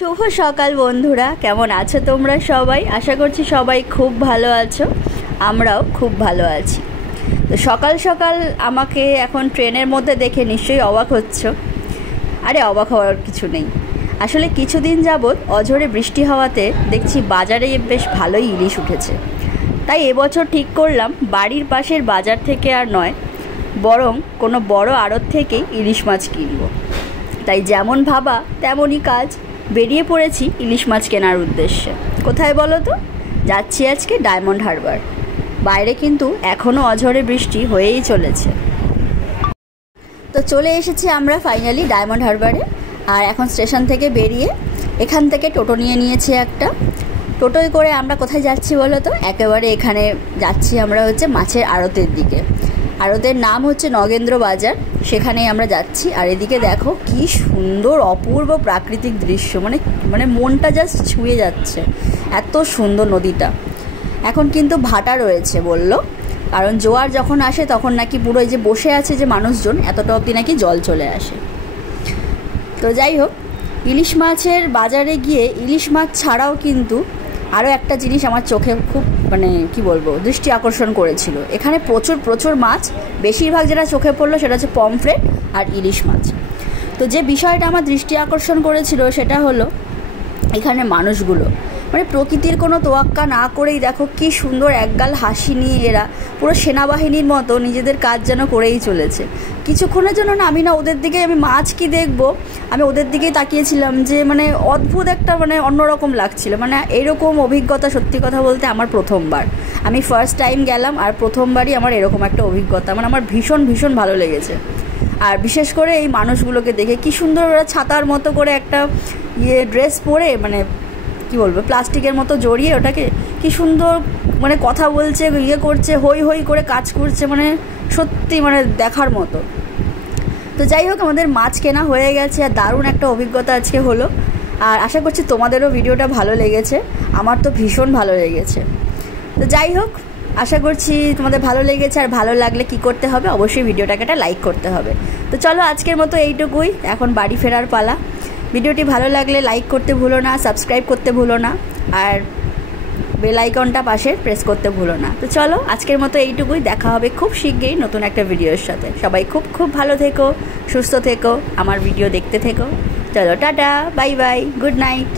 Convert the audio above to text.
শুভ সকাল বন্ধুরা, কেমন আছো তোমরা সবাই? আশা করছি সবাই খুব ভালো আছো, আমরাও খুব ভালো আছি। তো সকাল সকাল আমাকে এখন ট্রেনের মধ্যে দেখে নিশ্চয়ই অবাক হচ্ছ। আরে অবাক হওয়ার কিছু নেই, আসলে কিছুদিন যাবৎ অঝোরে বৃষ্টি হওয়াতে দেখছি বাজারে বেশ ভালোই ইলিশ উঠেছে। তাই এবছর ঠিক করলাম বাড়ির পাশের বাজার থেকে আর নয়, বরং কোনো বড় আড়ত থেকেই ইলিশ মাছ কিনবো। তাই যেমন ভাবা তেমনই কাজ, বেরিয়ে পড়েছি ইলিশ মাছ কেনার উদ্দেশ্যে। কোথায় বলো তো? যাচ্ছি আজকে ডায়মন্ড হারবার। বাইরে কিন্তু এখনও অঝোরে বৃষ্টি হয়েই চলেছে। তো চলে এসেছি আমরা ফাইনালি ডায়মন্ড হারবারে। আর এখন স্টেশন থেকে বেরিয়ে এখান থেকে টোটো নিয়ে নিয়েছি একটা। টোটোয় করে আমরা কোথায় যাচ্ছি বলো তো? একেবারে এখানে যাচ্ছি আমরা হচ্ছে মাছের আড়তের দিকে। আড়তের নাম হচ্ছে নগেন্দ্র বাজার, সেখানেই আমরা যাচ্ছি। আর এদিকে দেখো কি সুন্দর অপূর্ব প্রাকৃতিক দৃশ্য, মানে মনটা জাস্ট ছুঁয়ে যাচ্ছে, এত সুন্দর নদীটা। এখন কিন্তু ভাটা রয়েছে বললো, কারণ জোয়ার যখন আসে তখন নাকি পুরো এই যে বসে আছে যে মানুষজন, এতটা অবধি নাকি জল চলে আসে। তো যাই হোক, ইলিশ মাছের বাজারে গিয়ে ইলিশ মাছ ছাড়াও কিন্তু আরও একটা জিনিস আমার চোখে খুব কি বলবো দৃষ্টি আকর্ষণ করেছিল। এখানে প্রচুর মাছ, বেশিরভাগ যেটা চোখে পড়লো সেটা হচ্ছে পমফ্রেট আর ইলিশ মাছ। তো যে বিষয়টা আমার দৃষ্টি আকর্ষণ করেছিল সেটা হলো এখানে মানুষগুলো, প্রকৃতির কোনো তোয়াক্কা না করেই দেখো কি সুন্দর একগাল হাসি নিয়ে এরা পুরো সেনাবাহিনীর মতো নিজেদের কাজ যেন করেই চলেছে। কিছুক্ষণের জন্য না আমি ওদের দিকে, আমি মাছ কি দেখবো, আমি ওদের দিকেই তাকিয়েছিলাম, যে অদ্ভুত একটা অন্যরকম লাগছিল। এরকম অভিজ্ঞতা সত্যি কথা বলতে আমার প্রথমবার, আমি ফার্স্ট টাইম গেলাম আর প্রথমবারই আমার এরকম একটা অভিজ্ঞতা, আমার ভীষণ ভালো লেগেছে। আর বিশেষ করে এই মানুষগুলোকে দেখে কি সুন্দর ওরা ছাতার মতো করে একটা ড্রেস পরে কি বলবো প্লাস্টিকের মতো জড়িয়ে ওটাকে কি সুন্দর কথা বলছে, করছে, হই করে কাজ করছে, সত্যি দেখার মতো। তো যাই হোক, আমাদের মাছ কেনা হয়ে গেছে আর দারুণ একটা অভিজ্ঞতা আজকে হলো। আর আশা করছি তোমাদেরও ভিডিওটা ভালো লেগেছে, আমার তো ভীষণ ভালো লেগেছে। তো যাই হোক, আশা করছি তোমাদের ভালো লেগেছে। আর ভালো লাগলে কি করতে হবে? অবশ্যই ভিডিওটাকে একটা লাইক করতে হবে। তো চলো আজকের মতো এইটুকুই, এখন বাড়ি ফেরার পালা। ভিডিওটি ভালো লাগলে লাইক করতে ভুলো না, সাবস্ক্রাইব করতে ভুলো না, আর বেল আইকনটা পাশে প্রেস করতে ভুলো না। তো চলো আজকের মতো এইটুকুই, দেখা হবে খুব শীঘ্রই নতুন একটা ভিডিওর সাথে। সবাই খুব ভালো থেকো, সুস্থ থেকো, আমার ভিডিও দেখতে থেকো। চলো tata, bye bye, good night.